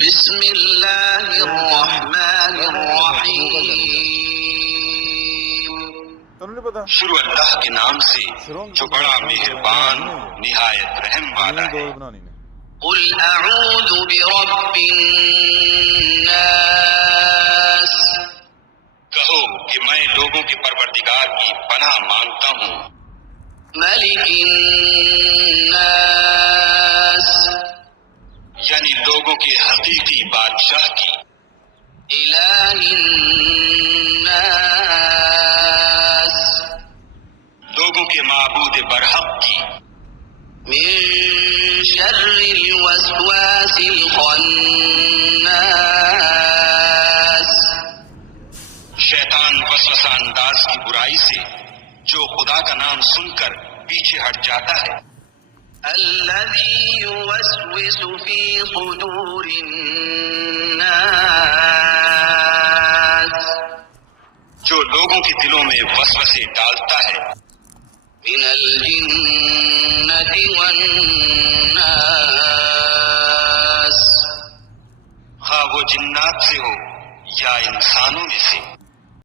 بسم اللہ الرحمن الرحیم، شروع اللہ کے نام سے جو بڑا مہربان نہایت رحم والا ہے۔ قل اعوذ برب الناس، کہو کہ میں لوگوں کے پروردگار کی پناہ مانگتا ہوں۔ ملک الناس، یعنی لوگوں کے حقیقی بادشاہ کی۔ الہ الناس، لوگوں کے معبود برحق کی۔ من شر الوسواس الخناس، شیطان وسوسہ انداز کی برائی سے جو خدا کا نام سن کر پیچھے ہٹ جاتا ہے۔ الذي يوسوس في صدور الناس، جو لوگوں کے دلوں میں وسوسے ڈالتا ہے۔ من الجنة والناس، خواہ وہ جنات سے ہو یا انسانوں میں سے۔